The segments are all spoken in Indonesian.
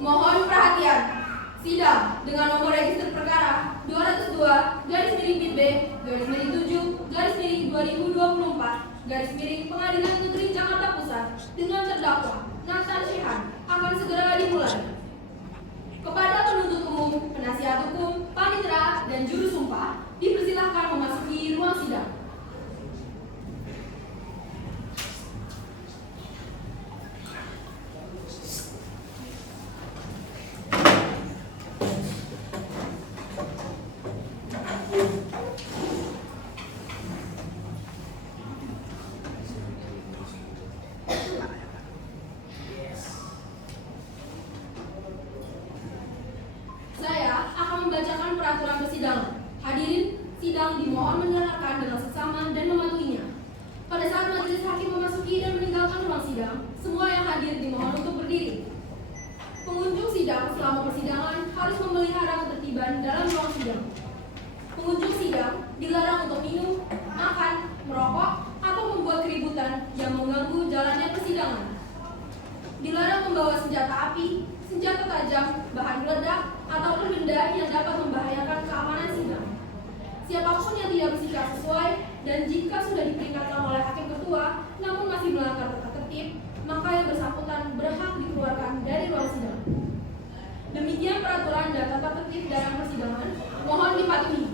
Mohon perhatian. Sidang dengan nomor register perkara 202 garis miring B garis miring 7 garis miring 2024 garis miring Pengadilan Negeri Jakarta Pusat dengan terdakwa Nathan Shehan akan segera dimulai. Kepada penuntut umum, penasihat hukum, panitera, dan juru sumpah dipersilahkan memasuki ruang sidang. Saya akan membacakan peraturan persidangan. Hadirin sidang dimohon mendengarkan dengan seksama dan mematuhinya. Pada saat majelis hakim memasuki dan meninggalkan ruang sidang, semua yang hadir dimohon untuk berdiri. Pengunjung sidang selama persidangan harus memelihara ketertiban dalam ruang sidang. Pengunjung sidang dilarang untuk minum, makan, merokok, atau membuat keributan yang mengganggu jalannya persidangan. Dilarang membawa senjata api, senjata tajam, bahan peledak, atau benda yang dapat membahayakan keamanan sidang. Siapapun yang tidak bersikap sesuai dan jika sudah diperingatkan oleh hakim ketua namun masih melanggar tata tertib, maka yang bersangkutan berhak dikeluarkan dari ruang sidang. Demikian peraturan dan tata tertib dalam persidangan. Mohon dipatuhi.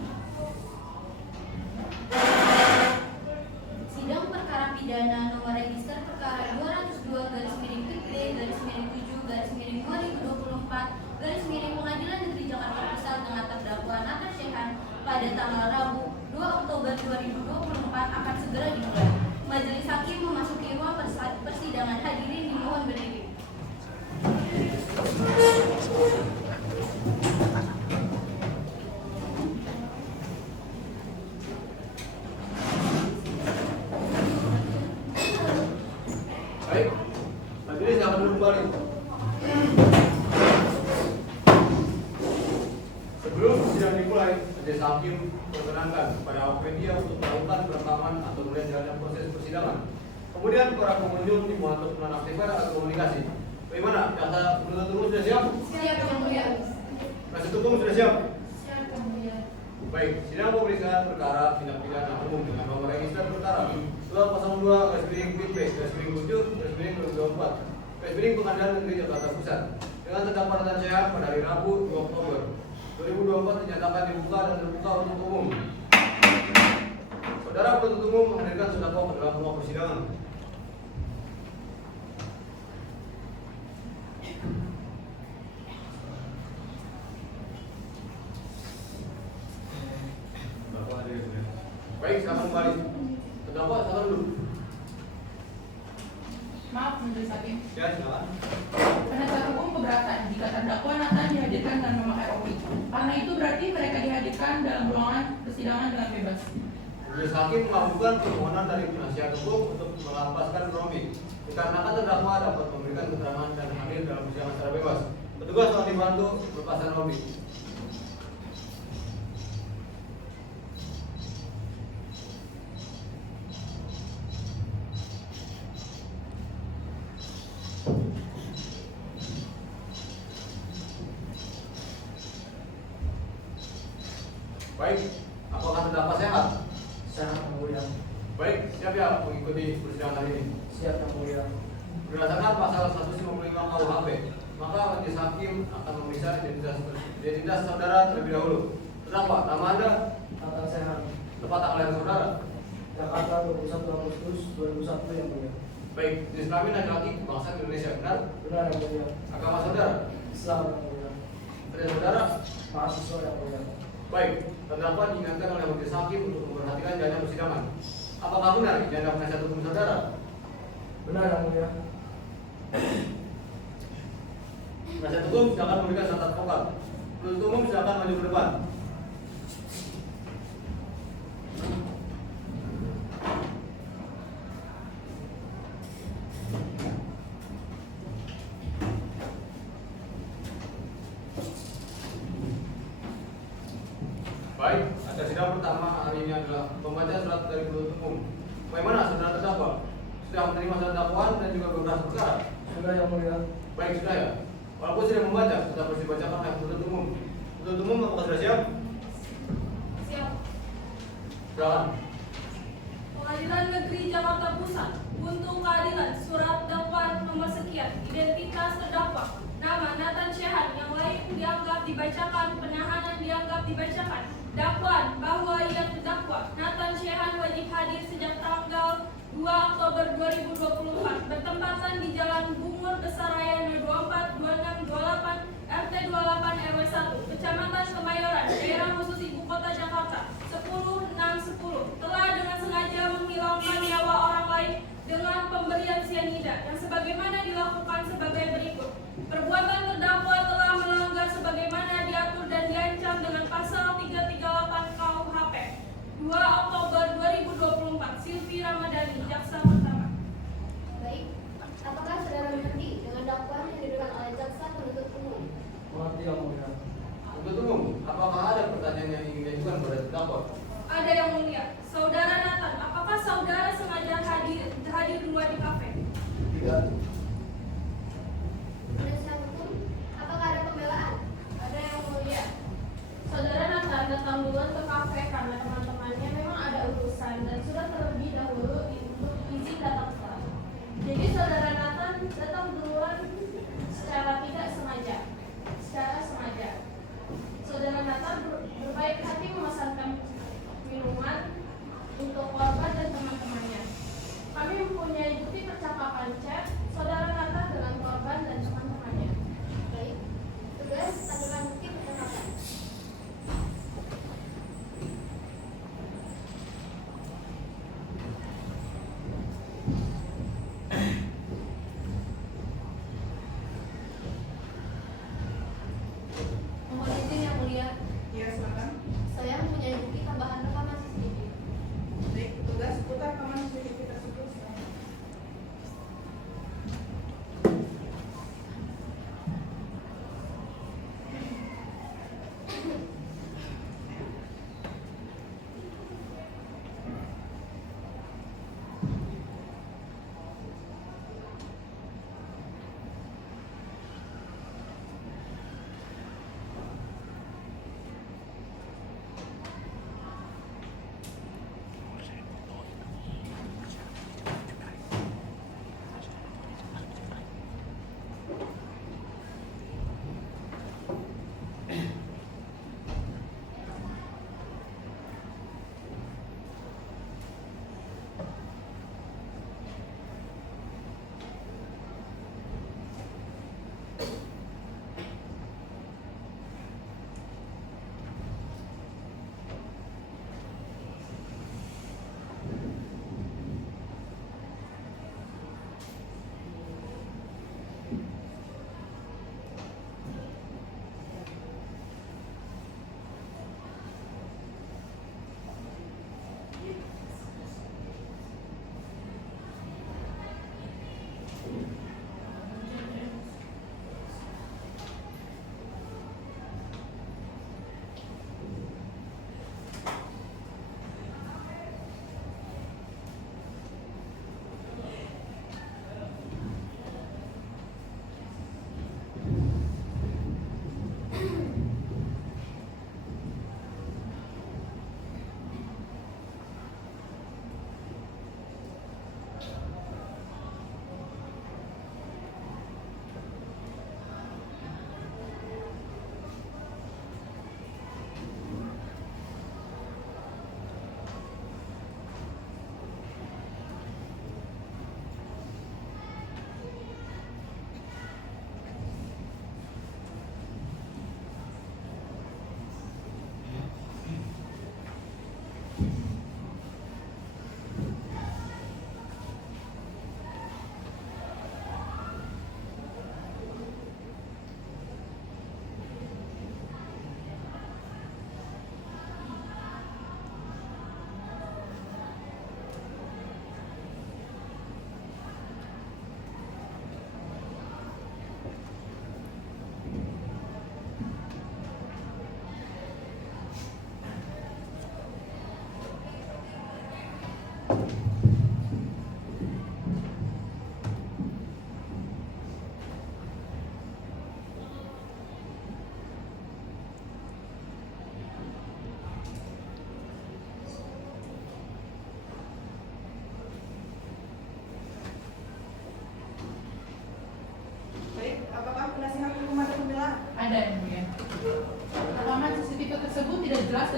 Sidang perkara pidana nomor register perkara 202 garis miring B garis miring 7 garis miring 2024 garis miring Pengadilan Negeri Jakarta Pusat dengan terdakwa Nathan Shehan pada tanggal Rabu 2 Oktober 2024 akan segera dimulai. Majelis hakim memasuki ruang persidangan. Hadirin dimohon berdiri. Baik, majelis akan duduk kembali. Sebelum sidang dimulai, majelis hakim memperkenankan kepada awak media untuk melakukan perekaman atau melihat jalannya proses persidangan. Kemudian para pengunjung dimohon untuk menonaktifkan atau komunikasi. Bagaimana? Jaksa penuntut umum sudah siap? Siap, Yang Mulia. Penasihat hukum sudah siap? Siap, Yang Mulia. Baik, sidang pemeriksaan perkara tindak pidana umum dengan nomor register perkara 202 garis miring B garis miring 7 garis miring 2024 garis miring Pengadilan Negeri Jakarta Pusat dengan terdakwa Nathan Shehan pada hari Rabu 2 Oktober 2024 dinyatakan dibuka dan terbuka untuk umum. Saudara penuntut umum menghadirkan terdakwa ke dalam ruang persidangan. Baik, silakan kembali. Terdakwa silakan dulu. Maaf, majelis hakim. Ya, silakan. Penasihat hukum keberatan jika terdakwa Nathan dihadirkan dan memakai rompi. Karena itu berarti mereka dihadirkan dalam ruangan persidangan dengan bebas. Majelis hakim mengabulkan permohonan dari penasihat hukum untuk melepaskan rompi dikarenakan terdakwa dapat memberikan keterangan dan hadir dalam persidangan secara bebas. Petugas telah dibantu melepaskan rompi. Baik, apakah terdakwa sehat? Sehat Yang Mulia. Baik, siap ya mengikuti persidangan hari ini. Siap Yang Mulia. Berdasarkan pasal 155 KUHP, maka majelis hakim akan memeriksa identitas saudara terlebih dahulu. Terdakwa, nama Anda, Nathan Shehan, tempat tanggal lahir saudara. Jakarta 21 Agustus 2001 Yang Mulia. Baik, jenis kelamin laki-laki bangsa Indonesia, benar? Benar Yang Mulia. Agama saudara, Islam Yang Mulia. kerja saudara. Mahasiswa Yang Mulia. Baik, terdakwa diingatkan oleh majelis hakim untuk memperhatikan jalannya persidangan. Apakah benar ijazah penasihat hukum saudara? Benar Yang Mulia. Penasihat hukum silakan memberikan syarat vokal. Penuntut umum silakan maju ke depan. Baik, acara sidang pertama hari ini adalah pembacaan surat dari penuntut umum. Bagaimana saudara terdakwa? Sudah menerima surat dakwaan dan juga beberapa perkara? Sudah Yang Mulia. Baik, sudah ya. Walaupun sudah membaca, tetap harus dibacakan oleh penuntut umum. Penuntut umum apakah sudah siap? Siap. Silakan. Pengadilan Negeri Jakarta Pusat untuk keadilan surat dakwaan nomor sekian, identitas terdakwa, nama Nathan Shehan yang lain dianggap dibacakan, penahanan dianggap dibacakan, dakwaan bahwa ia terdakwa Nathan Shehan wajib hadir sejak tanggal 2 Oktober 2024 bertempatan di Jalan Bungur Besaraya 24 26 28 RT 28 RW 1 Kecamatan Kemayoran, daerah khusus Ibu Kota Jakarta 10/6/10 telah dengan sengaja menghilangkan nyawa orang lain dengan pemberian sianida yang sebagaimana dilakukan sebagai berikut. Perbuatan terdakwa telah melanggar sebagaimana diatur dan diancam dengan pasal 338 KUHP. 2 Oktober 2024, Silvi Ramadhani, Jaksa Pertama. Baik, apakah saudara mengerti?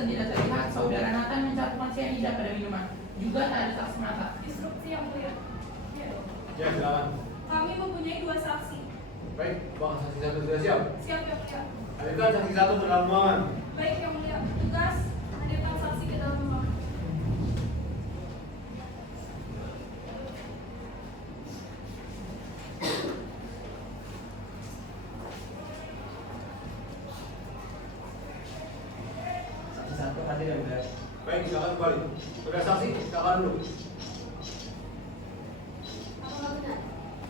dan tidak terlihat saudara Nathan mencampurkan cyanida pada minuman. Juga tak ada saksi mata. Instruksi yang mulia. Ya, silakan. Kami mempunyai 2 saksi. Baik, apakah saksi satu sudah siap? Siap yang mulia. Hadirkan saksi satu ke dalam ruangan. Baik yang mulia. Tugas hadirkan saksi ke dalam rumah. Saksi satu hadir yang mulia. Baik, silakan kembali. Saudara saksi, silakan dulu. Apakah benar?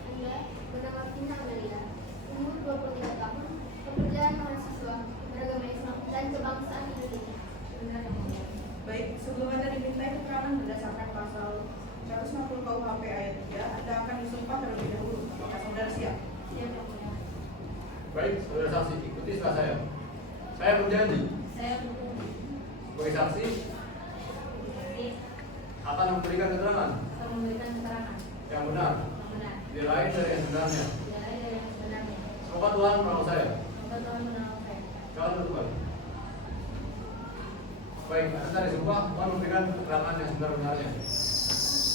Anda bernama Vina Amelia, umur 23 tahun, pekerjaan mahasiswa, beragama Islam dan kebangsaan Indonesia. Benar yang mulia. Baik, sebelum Anda dimintai keterangan berdasarkan pasal 160 KUHP ayat 3, Anda akan disumpah terlebih dahulu. Apakah saudara siap? Siap yang mulia. Baik, saudara saksi, ikuti setelah saya. Saya berjanji Saya berjanji sebagai saksi akan memberikan keterangan akan memberikan keterangan yang benar, yang benar, tidak lain dari yang sebenarnya. tidak lain dari yang sebenarnya. Semoga Tuhan menolong saya. Semoga Tuhan menolong saya. Jangan lupa. Baik, Anda tadi sumpah Tuhan memberikan keterangan yang sebenar-benarnya.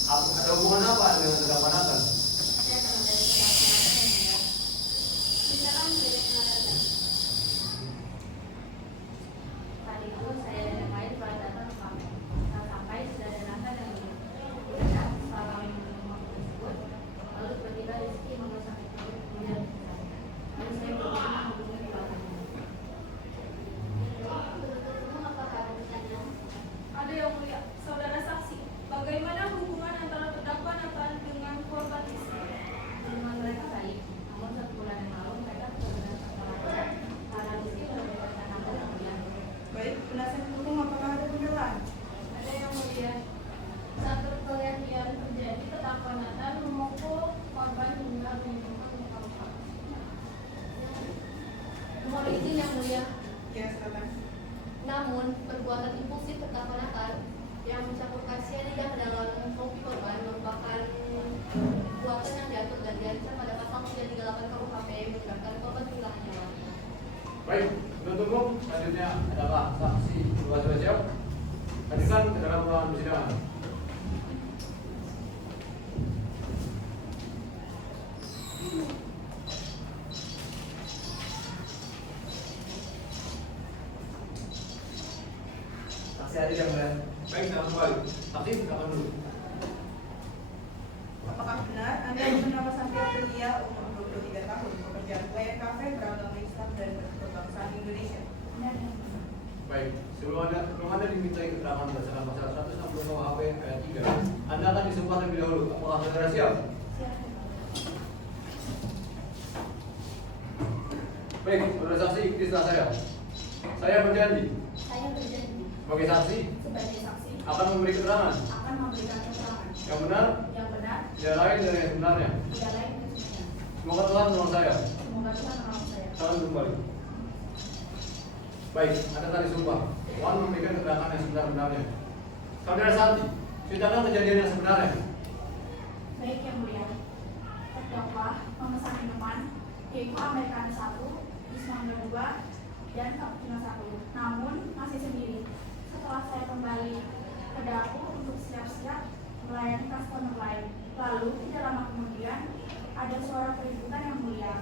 Ada hubungan apa dengan terdakwa Nathan? Saya akan memberi keterangan yang mulia. Misalkan saya mengatakan, tadi itu saya dan yang lain telah datang ke kami. Sampai sudah ada Nathan yang mulia. Kemudian setelah kami minum waktu tersebut, lalu tiba-tiba Rizky menggosok itu kemudian lalu saya berusaha menghubungi keluarganya. Betul-betul apakah ada pertanyaan? Ada yang mulia. Saudara saksi, bagaimana hubungan antara terdakwa Nathan dengan korban Rizky? Hubungan mereka baik, namun 1 bulan yang lalu mereka benar-benar terlalu karena Rizky memberikan Nathan yang mulia. Baik, penasihat hukum apakah ada pembelaan? Ada yang mulia. Saat perkelahian terjadi, terdakwa Nathan memukul korban hingga menimbulkan luka-luka. Mohon izin yang mulia. Ya, silakan. Namun, perbuatan impulsif terdakwa Nathan yang mencampurkan cyanida ke dalam kopi korban merupakan perbuatan yang diatur dan diancam pada pasal 338 KUHP menyebabkan korban kehilangan nyawa. Baik, penuntut umum selanjutnya adalah saksi dua sudah siap. Hadirkan ke dalam ruangan persidangan. Saksi hadir yang mulia. Baik, silakan kembali. Saksi, silakan dulu. Apakah benar Anda bernama Santi Aprilia, umur 23 tahun, pekerjaan pelayan kafe, beragama Islam dan berkebangsaan Indonesia? Benar yang mulia. Baik, sebelum anda dimintai keterangan berdasarkan pasal 160 KUHP ayat 3, Anda akan disumpah terlebih dahulu. Apakah saudara siap? Siap yang mulia. Baik, saudara saksi, ikuti setelah saya. Saya berjanji Saya berjanji sebagai saksi sebagai saksi akan memberi keterangan akan memberikan keterangan yang benar, yang benar, tidak lain dari yang sebenarnya. tidak lain dan sebenarnya. Semoga Tuhan menolong saya. Semoga Tuhan menolong saya. Salam kembali. Baik, Anda tadi sumpah. Tuhan memberikan keterangan yang sebenar-benarnya. Saudara Santi, ceritakan kejadian yang sebenarnya. Baik yang mulia. Terdakwa memesan minuman yaitu Americano 1, Ismail 2, dan Cappuccino 1. Namun masih sendiri. Setelah saya kembali ke dapur untuk siap-siap melayani customer lain. Lalu tidak lama kemudian ada suara keributan yang mulia.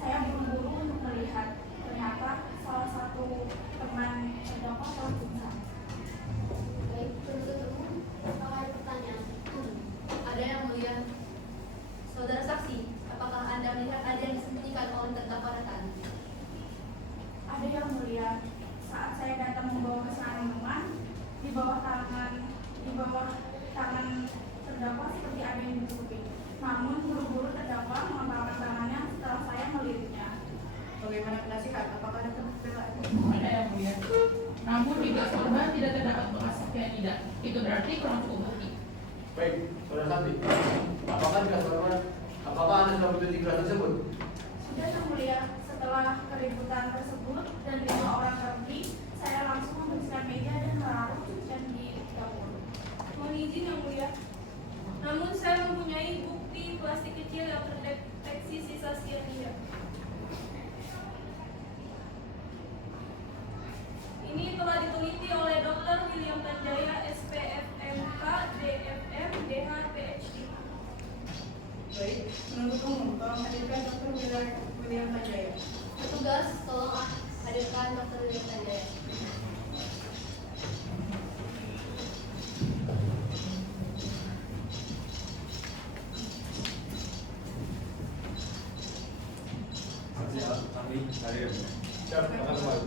Saya buru-buru untuk melihat. Ternyata salah satu teman terdakwa telah pingsan. Baik, penuntut umum, apakah ada pertanyaan? Ada yang mulia. Saudara saksi, apakah Anda melihat ada yang disembunyikan oleh terdakwa Nathan? Ada yang mulia. Saat saya datang membawa pesanan minuman, di bawah tangan terdakwa seperti ada yang ditutupi. Namun buru-buru terdakwa mengepalkan tangannya setelah saya meliriknya. Bagaimana penasihat? Apakah ada pembelaan? Ada yang mulia. Namun di bekas korban tidak terdapat bekas cyanida. Itu berarti kurang cukup bukti. Baik, saudara Santi, apakah Anda sudah mencuci gelas tersebut? Sudah yang mulia, setelah keributan tersebut dan 5 orang pergi, saya langsung membersihkan meja dan menaruh cucian di dapur. Mohon izin yang mulia. Namun saya mempunyai bukti plastik kecil yang terdeteksi sisa cyanida. Ini telah diteliti oleh Dr. William Tanjaya. Siap, akan kembali.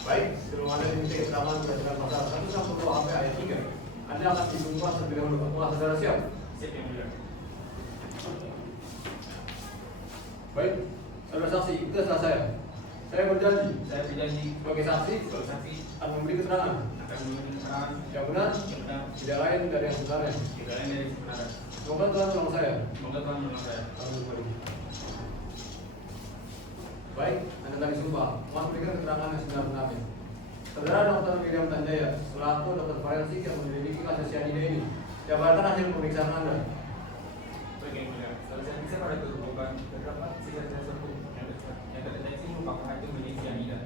Baik, sebelum Anda diminta keterangan berdasarkan pasal 162 HP ayat 3, Anda akan disumpah terlebih dahulu. Apakah saudara siap? Siap yang mulia. Baik, saudara saksi, ikuti saya. Saya berjanji Saya berjanji sebagai saksi sebagai saksi akan memberi keterangan akan memberi keterangan yang benar, yang benar, tidak lain dari yang sebenarnya. tidak lain dari sebenarnya. Semoga Tuhan menolong saya. Semoga Tuhan menolong saya. Amin. Kembali. Baik, Anda tadi sumpah, mohon berikan keterangan yang sebenar-benarnya. Saudara Dr. William Tanjaya, selaku dokter forensik yang menyelidiki kasus cyanida ini, jabarkan hasil pemeriksaan Anda. Baik yang mulia. Setelah saya periksa pada keterbukaan terdapat sisa tersebut yang terdeteksi merupakan racun jenis cyanida.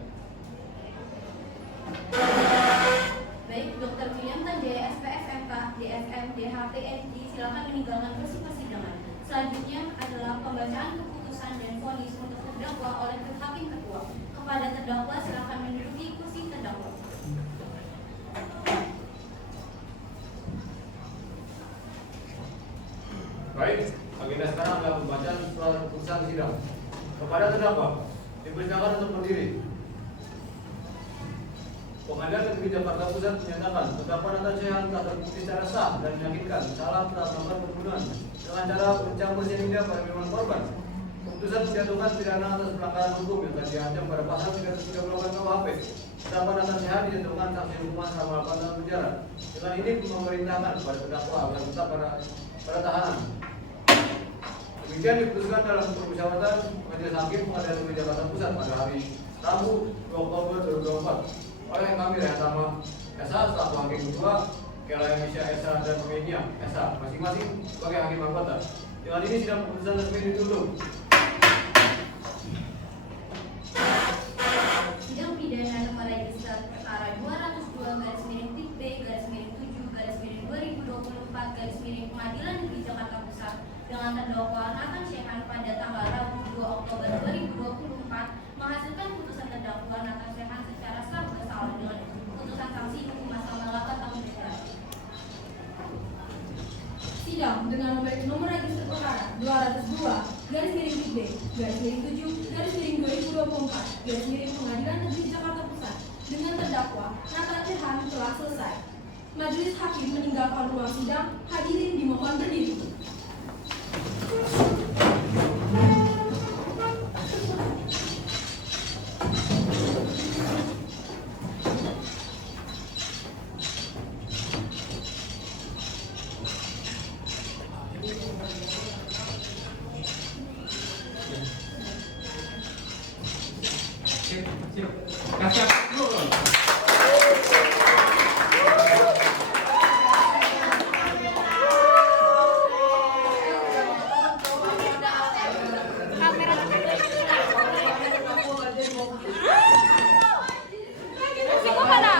Baik, Dr. William Tanjaya, SPFMK, DSM, DHP, SD, silakan meninggalkan kursi persidangan. Selanjutnya adalah pembacaan keputusan dan vonis untuk terdakwa oleh hakim ketua. Kepada terdakwa silakan menduduki kursi terdakwa. Baik, agenda sekarang adalah pembacaan surat keputusan sidang. Kepada terdakwa, dipersilakan untuk berdiri. Pengadilan Negeri Jakarta Pusat menyatakan terdakwa Nathan Shehan telah terbukti secara sah dan meyakinkan salah telah melakukan pembunuhan dengan cara mencampur cyanida pada minuman korban. Keputusan menjatuhkan pidana atas pelanggaran hukum yang telah diancam pada pasal 338 KUHP. Terdakwa Nathan Shehan dijatuhkan sanksi hukuman selama 8 tahun penjara. Dengan ini memerintahkan kepada terdakwa agar tetap pada tahanan. Demikian diputuskan dalam permusyawaratan Majelis Hakim Pengadilan Negeri Jakarta Pusat pada hari Rabu 2 Oktober 2024. Oleh yang kami yang sama Esa selaku hakim kedua, Kela Indonesia Esa dan Pengenya Esa masing-masing sebagai hakim anggota. Dengan ini sidang keputusan resmi ditutup. Sidang pidana nomor register perkara 202/7/7/2024 Pengadilan Negeri Jakarta Pusat dengan terdakwa Nathan Shehan pada tanggal Rabu 2 Oktober 2024 menghasilkan putusan terdakwa Nathan Shehan secara sah bersalah dengan putusan sanksi hukuman selama 8 tahun penjara. Sidang dengan nomor register perkara 202/7/2024 Pengadilan Negeri Jakarta Pusat dengan terdakwa Nathan Shehan telah selesai. Majelis Hakim meninggalkan ruang sidang. Hadirin dimohon berdiri.